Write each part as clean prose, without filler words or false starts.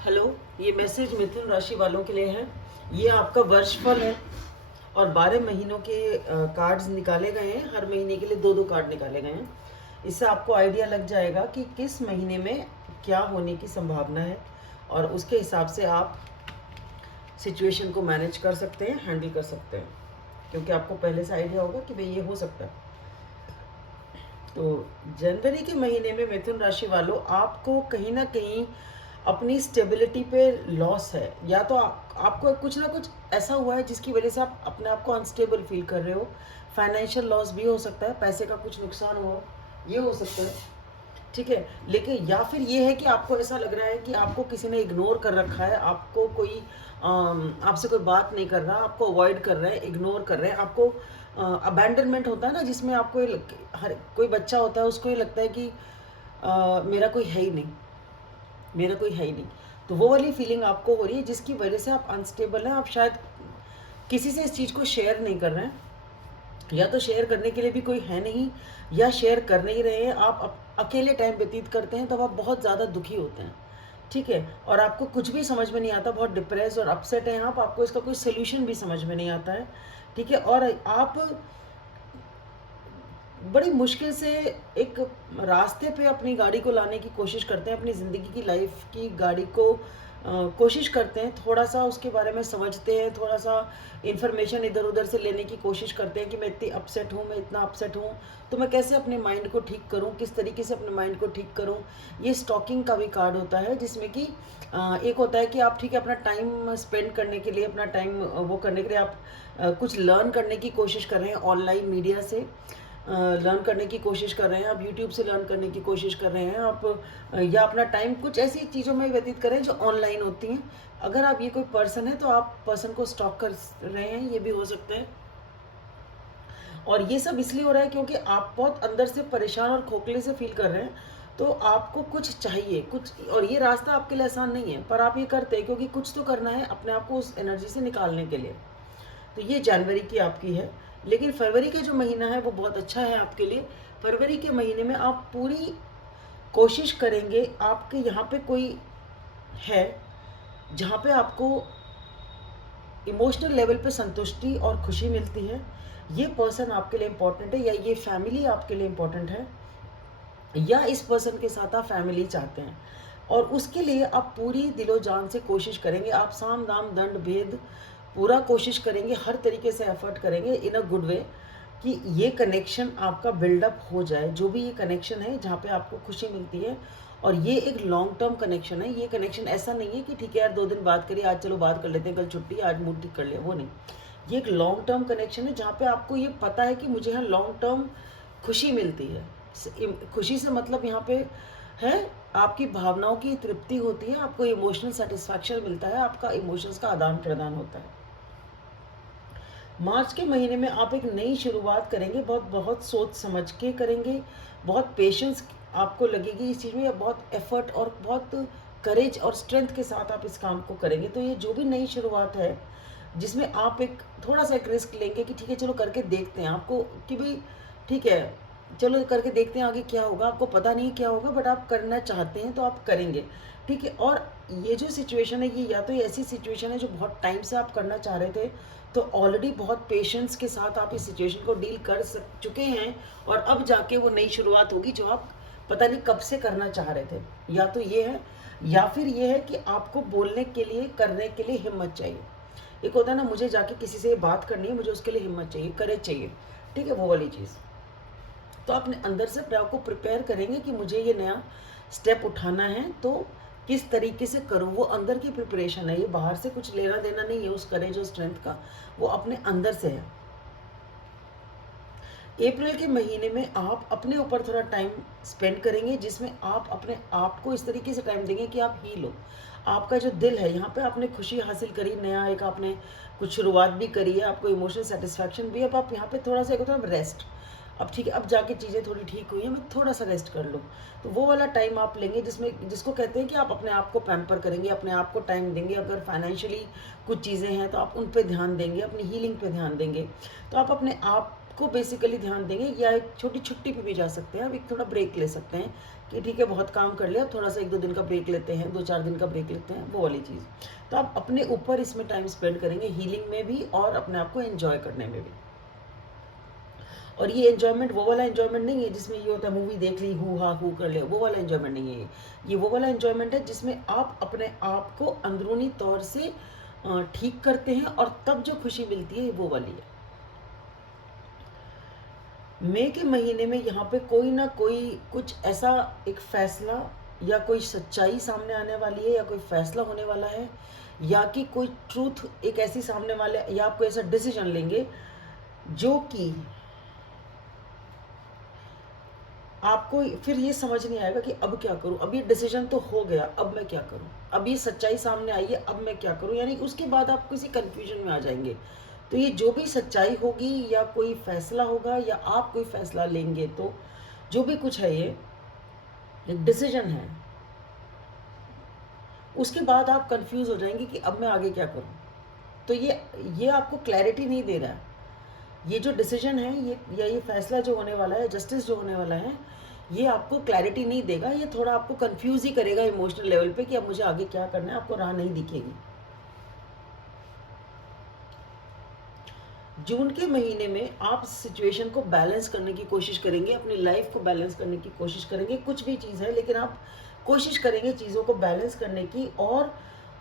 Hello, ये message मिथुन राशि वालों के लिए है। ये आपका वर्षफल है और 12 महीनों के कार्ड्स निकाले गए हैं। हर महीने के लिए दो दो कार्ड निकाले गए हैं। इससे आपको आइडिया लग जाएगा कि किस महीने में क्या होने की संभावना है और उसके हिसाब से आप सिचुएशन को मैनेज कर सकते हैं, हैंडल कर सकते हैं, क्योंकि आपको पहले से आइडिया होगा कि भाई ये हो सकता है। तो जनवरी के महीने में मिथुन राशि वालों, आपको कहीं ना कहीं अपनी स्टेबिलिटी पे लॉस है, या तो आपको कुछ ना कुछ ऐसा हुआ है जिसकी वजह से आप अपने आप को अनस्टेबल फील कर रहे हो। फाइनेंशियल लॉस भी हो सकता है, पैसे का कुछ नुकसान हो, ये हो सकता है, ठीक है। लेकिन या फिर ये है कि आपको ऐसा लग रहा है कि आपको किसी ने इग्नोर कर रखा है, आपको कोई आपसे कोई बात नहीं कर रहा, आपको अवॉइड कर रहा है, इग्नोर कर रहे हैं आपको। अबैंडनमेंट होता है ना, जिसमें आपको हर कोई बच्चा होता है, उसको ये लगता है कि मेरा कोई है ही नहीं, मेरा कोई है ही नहीं। तो वो वाली फीलिंग आपको हो रही है, जिसकी वजह से आप अनस्टेबल हैं। आप शायद किसी से इस चीज़ को शेयर नहीं कर रहे हैं, या तो शेयर करने के लिए भी कोई है नहीं, या शेयर कर नहीं रहे हैं। आप अकेले टाइम व्यतीत करते हैं, तब आप बहुत ज़्यादा दुखी होते हैं, ठीक है। और आपको कुछ भी समझ में नहीं आता, बहुत डिप्रेस और अपसेट हैं आप, आपको इसका कोई सोल्यूशन भी समझ में नहीं आता है, ठीक है। और आप बड़ी मुश्किल से एक रास्ते पे अपनी गाड़ी को लाने की कोशिश करते हैं, अपनी ज़िंदगी की लाइफ की गाड़ी को कोशिश करते हैं, थोड़ा सा उसके बारे में समझते हैं, थोड़ा सा इन्फॉर्मेशन इधर उधर से लेने की कोशिश करते हैं कि मैं इतनी अपसेट हूँ, मैं इतना अपसेट हूँ, तो मैं कैसे अपने माइंड को ठीक करूँ, किस तरीके से अपने माइंड को ठीक करूँ। ये स्टॉकिंग का भी कार्ड होता है, जिसमें कि एक होता है कि आप ठीक है अपना टाइम स्पेंड करने के लिए, अपना टाइम वो करने के लिए आप कुछ लर्न करने की कोशिश कर रहे हैं, ऑनलाइन मीडिया से लर्न करने की कोशिश कर रहे हैं, आप यूट्यूब से लर्न करने की कोशिश कर रहे हैं, आप या अपना टाइम कुछ ऐसी चीज़ों में व्यतीत करें जो ऑनलाइन होती हैं। अगर आप ये कोई पर्सन है, तो आप पर्सन को स्टॉक कर रहे हैं, ये भी हो सकता है। और ये सब इसलिए हो रहा है क्योंकि आप बहुत अंदर से परेशान और खोखले से फील कर रहे हैं, तो आपको कुछ चाहिए कुछ, और ये रास्ता आपके लिए आसान नहीं है, पर आप ये करते हैं क्योंकि कुछ तो करना है अपने आप को उस एनर्जी से निकालने के लिए। तो ये जनवरी की आपकी है। लेकिन फरवरी का जो महीना है वो बहुत अच्छा है आपके लिए। फरवरी के महीने में आप पूरी कोशिश करेंगे, आपके यहाँ पे कोई है जहाँ पे आपको इमोशनल लेवल पे संतुष्टि और खुशी मिलती है। ये पर्सन आपके लिए इम्पोर्टेंट है, या ये फैमिली आपके लिए इम्पोर्टेंट है, या इस पर्सन के साथ आप फैमिली चाहते हैं, और उसके लिए आप पूरी दिलो जान से कोशिश करेंगे। आप साम दाम दंड भेद पूरा कोशिश करेंगे, हर तरीके से एफर्ट करेंगे इन अ गुड वे, कि ये कनेक्शन आपका बिल्डअप हो जाए। जो भी ये कनेक्शन है जहाँ पे आपको खुशी मिलती है, और ये एक लॉन्ग टर्म कनेक्शन है। ये कनेक्शन ऐसा नहीं है कि ठीक है यार 2 दिन बात करिए, आज चलो बात कर लेते हैं, कल छुट्टी, आज मूड ठीक कर लिया, वो नहीं। ये एक लॉन्ग टर्म कनेक्शन है जहाँ पे आपको ये पता है कि मुझे यहाँ लॉन्ग टर्म खुशी मिलती है। खुशी से मतलब यहाँ पे है आपकी भावनाओं की तृप्ति होती है, आपको इमोशनल सेटिस्फैक्शन मिलता है, आपका इमोशंस का आदान प्रदान होता है। मार्च के महीने में आप एक नई शुरुआत करेंगे, बहुत बहुत सोच समझ के करेंगे, बहुत पेशेंस आपको लगेगी इस चीज़ में, या बहुत एफर्ट और बहुत करेज और स्ट्रेंथ के साथ आप इस काम को करेंगे। तो ये जो भी नई शुरुआत है, जिसमें आप एक थोड़ा सा एक रिस्क लेंगे कि ठीक है चलो करके देखते हैं, आपको कि भाई ठीक है चलो करके देखते हैं आगे क्या होगा। आपको पता नहीं क्या होगा, बट आप करना चाहते हैं तो आप करेंगे, ठीक है। और ये जो सिचुएशन है, ये या तो ये ऐसी सिचुएशन है जो बहुत टाइम से आप करना चाह रहे थे, तो ऑलरेडी बहुत पेशेंस के साथ आप इस सिचुएशन को डील कर चुके हैं, और अब जाके वो नई शुरुआत होगी जो आप पता नहीं कब से करना चाह रहे थे। या तो ये है, या फिर ये है कि आपको बोलने के लिए, करने के लिए हिम्मत चाहिए। एक होता है ना, मुझे जाके किसी से बात करनी है, मुझे उसके लिए हिम्मत चाहिए, करेज चाहिए, ठीक है, वो वाली चीज़। तो अपने अंदर से अपने आप को प्रिपेयर करेंगे कि मुझे ये नया स्टेप उठाना है, तो किस तरीके से करूँ। वो अंदर की प्रिपरेशन है, ये बाहर से कुछ लेना देना नहीं है उस करेज और स्ट्रेंथ का, वो अपने अंदर से है। अप्रैल के महीने में आप अपने ऊपर थोड़ा टाइम स्पेंड करेंगे, जिसमें आप अपने आप को इस तरीके से टाइम देंगे कि आप हील हो। आपका जो दिल है, यहाँ पे आपने खुशी हासिल करी, नया एक आपने कुछ शुरुआत भी करी है, आपको इमोशनल सेटिस्फैक्शन भी है। अब आप यहाँ पे थोड़ा सा एक होता है रेस्ट, अब ठीक है अब जाके चीज़ें थोड़ी ठीक हुई हैं, मैं थोड़ा सा रेस्ट कर लूँ। तो वो वाला टाइम आप लेंगे, जिसमें जिसको कहते हैं कि आप अपने आप को पैम्पर करेंगे, अपने आप को टाइम देंगे। अगर फाइनेंशियली कुछ चीज़ें हैं तो आप उन पे ध्यान देंगे, अपनी हीलिंग पे ध्यान देंगे। तो आप अपने आप को बेसिकली ध्यान देंगे, या एक छोटी छुट्टी पे भी जा सकते हैं, अब एक थोड़ा ब्रेक ले सकते हैं कि ठीक है बहुत काम कर लिया, अब थोड़ा सा 1-2 दिन का ब्रेक लेते हैं, 2-4 दिन का ब्रेक लेते हैं, वो वाली चीज़। तो आप अपने ऊपर इसमें टाइम स्पेंड करेंगे, हीलिंग में भी और अपने आप को एंजॉय करने में भी। और ये एन्जॉयमेंट वो वाला एन्जॉयमेंट नहीं है जिसमें ये होता है मूवी देख ली, हू हा हू कर ले, वो वाला एन्जॉयमेंट नहीं है ये वो वाला एन्जॉयमेंट है जिसमें आप अपने आप को अंदरूनी तौर से ठीक करते हैं, और तब जो खुशी मिलती है वो वाली है। मई के महीने में यहाँ पे कोई ना कोई कुछ ऐसा एक फैसला या कोई सच्चाई सामने आने वाली है, या कोई फैसला होने वाला है, या कि कोई ट्रूथ एक ऐसी सामने वाले, या आप कोई ऐसा डिसीजन लेंगे जो कि आपको फिर ये समझ नहीं आएगा कि अब क्या करूं, अब ये डिसीजन तो हो गया, अब मैं क्या करूं, अब ये सच्चाई सामने आई है, अब मैं क्या करूं, यानी उसके बाद आप किसी कंफ्यूजन में आ जाएंगे। तो ये जो भी सच्चाई होगी या कोई फैसला होगा या आप कोई फैसला लेंगे, तो जो भी कुछ है ये एक डिसीजन है, उसके बाद आप कंफ्यूज हो जाएंगे कि अब मैं आगे क्या करूं। तो ये आपको क्लैरिटी नहीं दे रहा है। ये जो डिसीजन है, ये फैसला जो होने वाला है, जस्टिस जो होने वाला है, ये आपको क्लैरिटी नहीं देगा, ये थोड़ा आपको कंफ्यूज ही करेगा इमोशनल लेवल पे कि अब मुझे आगे क्या करना है, आपको राह नहीं दिखेगी। जून के महीने में आप सिचुएशन को बैलेंस करने की कोशिश करेंगे, अपनी लाइफ को बैलेंस करने की कोशिश करेंगे। कुछ भी चीज़ है लेकिन आप कोशिश करेंगे चीज़ों को बैलेंस करने की, और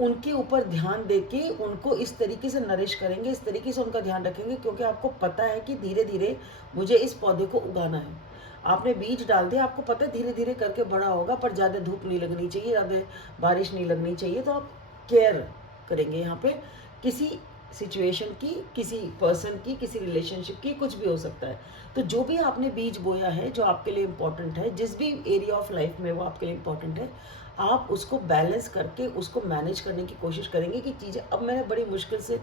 उनके ऊपर ध्यान देके उनको इस तरीके से नरिश करेंगे, इस तरीके से उनका ध्यान रखेंगे, क्योंकि आपको पता है कि धीरे धीरे मुझे इस पौधे को उगाना है। आपने बीज डाल दिया, आपको पता है धीरे धीरे करके बड़ा होगा, पर ज़्यादा धूप नहीं लगनी चाहिए, ज़्यादा बारिश नहीं लगनी चाहिए। तो आप केयर करेंगे यहाँ पे किसी सिचुएशन की, किसी पर्सन की, किसी रिलेशनशिप की, कुछ भी हो सकता है। तो जो भी आपने बीज बोया है, जो आपके लिए इम्पोर्टेंट है, जिस भी एरिया ऑफ लाइफ में वो आपके लिए इम्पोर्टेंट है, आप उसको बैलेंस करके उसको मैनेज करने की कोशिश करेंगे कि चीज़ें, अब मैंने बड़ी मुश्किल से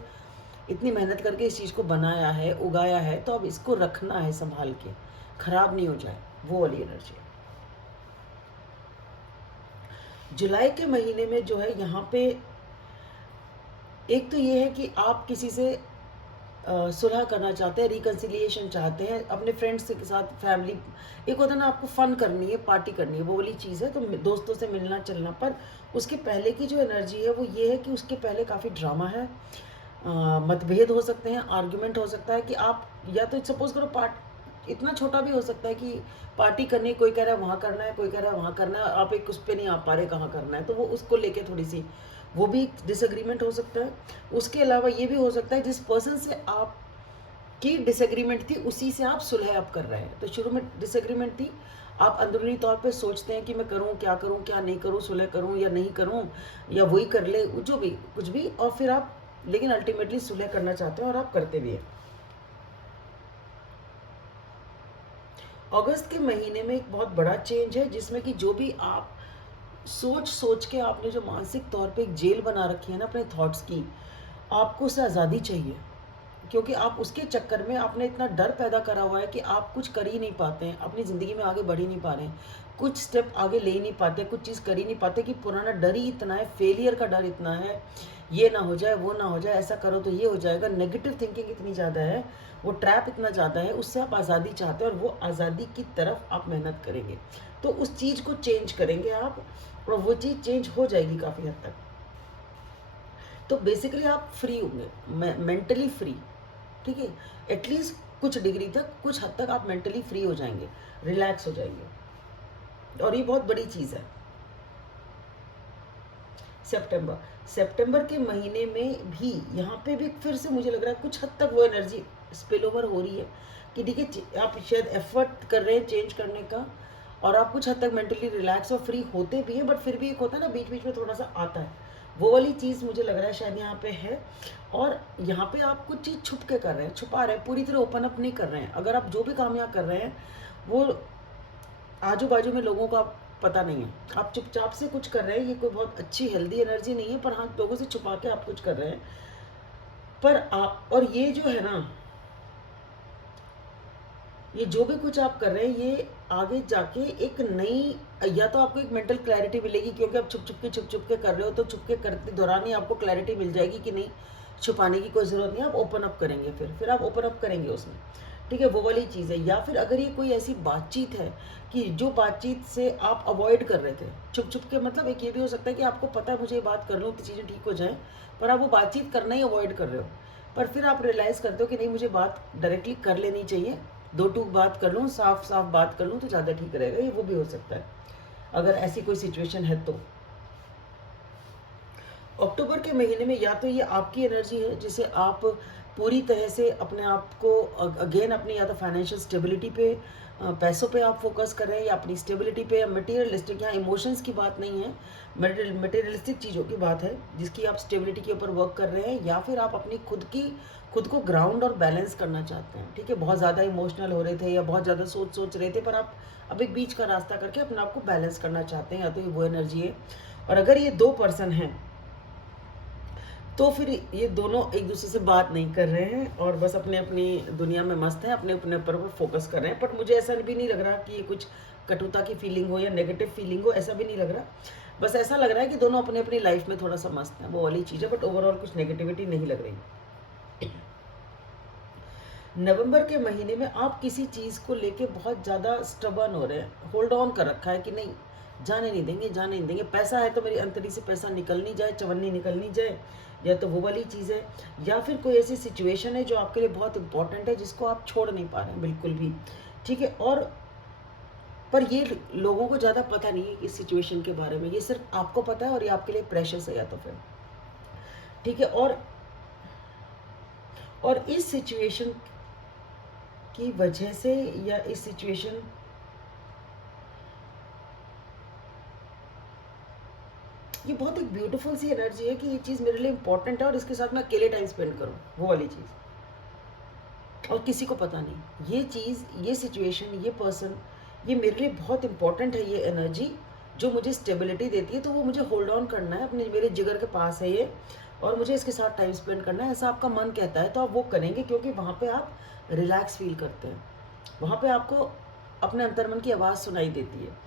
इतनी मेहनत करके इस चीज़ को बनाया है, उगाया है, तो अब इसको रखना है संभाल के, खराब नहीं हो जाए, वो वाली एनर्जी है। जुलाई के महीने में जो है यहाँ पे एक तो ये है कि आप किसी से सुलह करना चाहते हैं, रिकन्सिलिएशन चाहते हैं अपने फ्रेंड्स के साथ, फैमिली, एक होता है ना आपको फ़न करनी है, पार्टी करनी है, वो वाली चीज़ है, तो दोस्तों से मिलना चलना। पर उसके पहले की जो एनर्जी है वो ये है कि उसके पहले काफ़ी ड्रामा है, मतभेद हो सकते हैं, आर्ग्यूमेंट हो सकता है कि आप, या तो सपोज करो इतना छोटा भी हो सकता है कि पार्टी करनी, कोई कह रहा है वहाँ करना है, कोई कह रहा है वहाँ करना है, आप एक उस पर नहीं आ पा रहे कहाँ करना है, तो वो उसको लेके थोड़ी सी वो भी डिसएग्रीमेंट हो सकता है। उसके अलावा ये भी हो सकता है जिस पर्सन से आप की डिसएग्रीमेंट थी उसी से आप सुलह आप कर रहे हैं। तो शुरू में डिसएग्रीमेंट थी, आप अंदरूनी तौर पे सोचते हैं कि मैं करूं क्या नहीं करूं, सुलह करूं या नहीं करूं, या वही कर ले, जो भी कुछ भी, और फिर आप लेकिन अल्टीमेटली सुलह करना चाहते हैं और आप करते भी हैं। अगस्त के महीने में एक बहुत बड़ा चेंज है जिसमें कि जो भी आप सोच के आपने जो मानसिक तौर पे एक जेल बना रखी है ना अपने थॉट्स की, आपको उससे आज़ादी चाहिए, क्योंकि आप उसके चक्कर में आपने इतना डर पैदा करा हुआ है कि आप कुछ कर ही नहीं पाते हैं, अपनी ज़िंदगी में आगे बढ़ ही नहीं पा रहे हैं, कुछ स्टेप आगे ले ही नहीं पाते, कुछ चीज़ कर ही नहीं पाते, कि पुराना डर ही इतना है, फेलियर का डर इतना है, ये ना हो जाए, वो ना हो जाए, ऐसा करो तो ये हो जाएगा, नेगेटिव थिंकिंग इतनी ज़्यादा है, वो ट्रैप इतना ज़्यादा है, उससे आप आज़ादी चाहते हैं और वो आज़ादी की तरफ आप मेहनत करेंगे। तो उस चीज़ को चेंज करेंगे आप, और वो चीज़ चेंज हो जाएगी काफ़ी हद तक। तो बेसिकली आप फ्री होंगे, मेंटली फ्री, ठीक है, एटलीस्ट कुछ डिग्री तक, कुछ हद तक आप मेंटली फ्री हो जाएंगे, रिलैक्स हो जाएंगे, और ये बहुत बड़ी चीज़ है। सितंबर के महीने में भी यहाँ पे भी फिर से मुझे लग रहा है कुछ हद तक वो एनर्जी स्पिल ओवर हो रही है कि ठीक है, आप शायद एफर्ट कर रहे हैं चेंज करने का, और आप कुछ हद तक मेंटली रिलैक्स और फ्री होते भी हैं, बट फिर भी एक होता है ना बीच बीच में थोड़ा सा आता है, वो वाली चीज़ मुझे लग रहा है शायद यहाँ पे है। और यहाँ पे आप कुछ चीज़ छुप के कर रहे हैं, छुपा रहे हैं, पूरी तरह ओपन अप नहीं कर रहे हैं। अगर आप जो भी काम यहाँ कर रहे हैं वो आजू बाजू में लोगों का पता नहीं है, आप चुपचाप से कुछ कर रहे हैं, ये कोई बहुत अच्छी हेल्दी एनर्जी नहीं है, पर हाँ लोगों से छुपा के आप कुछ कर रहे हैं। पर आप, और ये जो है ना, ये जो भी कुछ आप कर रहे हैं ये आगे जाके एक नई, या तो आपको एक मेंटल क्लैरिटी मिलेगी, क्योंकि आप छुप छुप के कर रहे हो, तो छुप के करते दौरान ही आपको क्लैरिटी मिल जाएगी कि नहीं छुपाने की कोई ज़रूरत नहीं, आप ओपन अप करेंगे, फिर आप ओपन अप करेंगे उसमें, ठीक है, वो वाली चीज़ है। या फिर अगर ये कोई ऐसी बातचीत है कि जो बातचीत से आप अवॉइड कर रहे थे छुप छुप के, मतलब एक ये भी हो सकता है कि आपको पता है मुझे ये बात कर लूँ तो चीज़ें ठीक हो जाएं, पर आप वो बातचीत करना ही अवॉइड कर रहे हो, पर फिर आप रियलाइज़ करते हो कि नहीं, मुझे बात डायरेक्टली कर लेनी चाहिए, दो टूक बात कर लूँ, साफ साफ बात कर लूँ तो ज़्यादा ठीक रहेगा। ये वो भी हो सकता है अगर ऐसी कोई सिचुएशन है तो। अक्टूबर के महीने में या तो ये आपकी एनर्जी है जिसे आप पूरी तरह से अपने आप को अगेन अपनी या तो फाइनेंशियल स्टेबिलिटी पे, पैसों पे आप फोकस कर रहे हैं, या अपनी स्टेबिलिटी पे, या मटेरियलिस्टिक, यहाँ इमोशंस की बात नहीं है, मटेरियलिस्टिक चीज़ों की बात है जिसकी आप स्टेबिलिटी के ऊपर वर्क कर रहे हैं, या फिर आप अपनी खुद को ग्राउंड और बैलेंस करना चाहते हैं। ठीक है, बहुत ज़्यादा इमोशनल हो रहे थे या बहुत ज़्यादा सोच रहे थे, पर आप अब एक बीच का रास्ता करके अपने आप को बैलेंस करना चाहते हैं, या तो ये वो एनर्जी है। और अगर ये दो पर्सन हैं तो फिर ये दोनों एक दूसरे से बात नहीं कर रहे हैं और बस अपने अपनी दुनिया में मस्त हैं, अपने अपने ऊपर फोकस कर रहे हैं। बट मुझे ऐसा भी नहीं लग रहा कि ये कुछ कटुता की फीलिंग हो या नेगेटिव फीलिंग हो, ऐसा भी नहीं लग रहा। बस ऐसा लग रहा है कि दोनों अपने अपनी लाइफ में थोड़ा सा मस्त हैं, वो वाली चीज़ है। बट ओवरऑल कुछ नेगेटिविटी नहीं लग रही। नवंबर के महीने में आप किसी चीज़ को लेके बहुत ज़्यादा स्टबर्न हो रहे हैं, होल्ड ऑन कर रखा है कि नहीं, जाने नहीं देंगे, जाने नहीं देंगे। पैसा है तो मेरी अंतड़ी से पैसा निकल नहीं जाए, चवन्नी निकल नहीं जाए, या तो वो वाली चीज़ है। या फिर कोई ऐसी सिचुएशन है जो आपके लिए बहुत इंपॉर्टेंट है जिसको आप छोड़ नहीं पा रहे हैं बिल्कुल भी। ठीक है, और पर ये लोगों को ज़्यादा पता नहीं है इस सिचुएशन के बारे में, ये सिर्फ आपको पता है और ये आपके लिए प्रेशस है या तो फिर। ठीक है, और इस सिचुएशन की वजह से या इस सिचुएशन ये बहुत एक ब्यूटीफुल सी एनर्जी है कि ये चीज़ मेरे लिए इंपॉर्टेंट है और इसके साथ मैं अकेले टाइम स्पेंड करूँ, वो वाली चीज़, और किसी को पता नहीं। ये चीज़, ये सिचुएशन, ये पर्सन, ये मेरे लिए बहुत इंपॉर्टेंट है। ये एनर्जी जो मुझे स्टेबिलिटी देती है, तो वो मुझे होल्ड ऑन करना है, अपने मेरे जिगर के पास है ये, और मुझे इसके साथ टाइम स्पेंड करना है, ऐसा आपका मन कहता है तो आप वो करेंगे, क्योंकि वहाँ पे आप रिलैक्स फील करते हैं, वहाँ पे आपको अपने अंतर्मन की आवाज़ सुनाई देती है।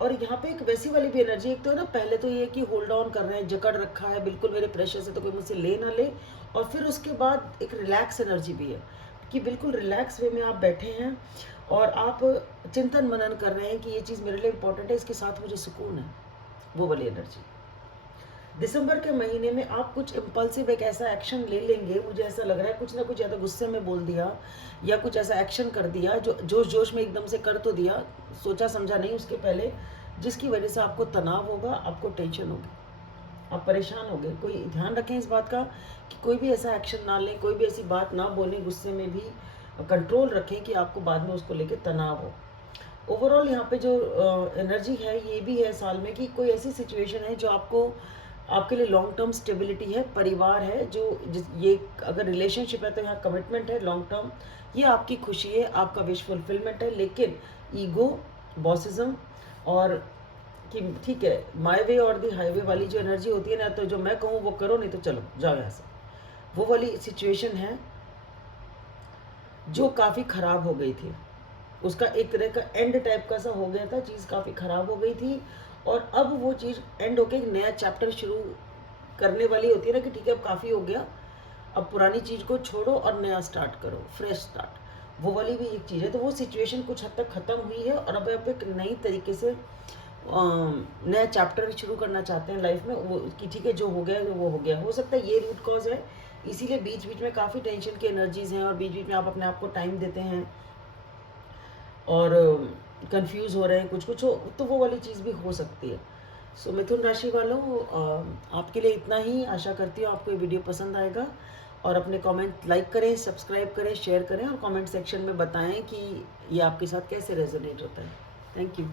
और यहाँ पे एक वैसी वाली भी एनर्जी, एक तो है ना, पहले तो ये कि होल्ड ऑन कर रहे हैं, जकड़ रखा है बिल्कुल मेरे प्रेशर से, तो कोई मुझसे ले ना ले, और फिर उसके बाद एक रिलैक्स एनर्जी भी है कि बिल्कुल रिलैक्स वे में आप बैठे हैं और आप चिंतन मनन कर रहे हैं कि ये चीज़ मेरे लिए इंपॉर्टेंट है, इसके साथ मुझे सुकून है, वो वाली एनर्जी। दिसंबर के महीने में आप कुछ इम्पल्सिव एक ऐसा एक्शन ले लेंगे, मुझे ऐसा लग रहा है, कुछ ना कुछ, या तो गुस्से में बोल दिया या कुछ ऐसा एक्शन कर दिया जो जोश में एकदम से कर तो दिया, सोचा समझा नहीं उसके पहले, जिसकी वजह से आपको तनाव होगा, आपको टेंशन होगी, आप परेशान होंगे। कोई ध्यान रखें इस बात का कि कोई भी ऐसा एक्शन ना लें, कोई भी ऐसी बात ना बोलें, गुस्से में भी कंट्रोल रखें कि आपको बाद में उसको लेकर तनाव हो। ओवरऑल यहाँ पे जो एनर्जी है ये भी है साल में कि कोई ऐसी सिचुएशन है जो आपके लिए लॉन्ग टर्म स्टेबिलिटी है, परिवार है, ये अगर रिलेशनशिप है तो यहाँ कमिटमेंट है लॉन्ग टर्म, ये आपकी खुशी है, आपका विश फुलफिलमेंट है। लेकिन ईगो, बॉसिज्म और कि ठीक है माय वे और दी हाईवे वाली जो एनर्जी होती है ना, तो जो मैं कहूँ वो करो, नहीं तो चलो जाओ यहाँ से, वो वाली सिचुएशन है जो काफ़ी ख़राब हो गई थी। उसका एक तरह का एंड टाइप का सा हो गया था, चीज़ काफ़ी ख़राब हो गई थी, और अब वो चीज़ एंड होके एक नया चैप्टर शुरू करने वाली होती है ना, कि ठीक है अब काफ़ी हो गया, अब पुरानी चीज़ को छोड़ो और नया स्टार्ट करो, फ्रेश स्टार्ट, वो वाली भी एक चीज़ है। तो वो सिचुएशन कुछ हद तक ख़त्म हुई है और अब आप एक नई तरीके से नया चैप्टर शुरू करना चाहते हैं लाइफ में, वो कि ठीक है जो हो गया वो हो गया। हो सकता है ये रूट कॉज है, इसीलिए बीच बीच में काफ़ी टेंशन की एनर्जीज हैं और बीच बीच में आप अपने आप को टाइम देते हैं और कंफ्यूज हो रहे हैं, कुछ हो, तो वो वाली चीज़ भी हो सकती है। सो मिथुन राशि वालों, आपके लिए इतना ही। आशा करती हूँ आपको ये वीडियो पसंद आएगा, और अपने कमेंट लाइक करें, सब्सक्राइब करें, शेयर करें, और कमेंट सेक्शन में बताएं कि ये आपके साथ कैसे रेजोनेट होता है। Thank you.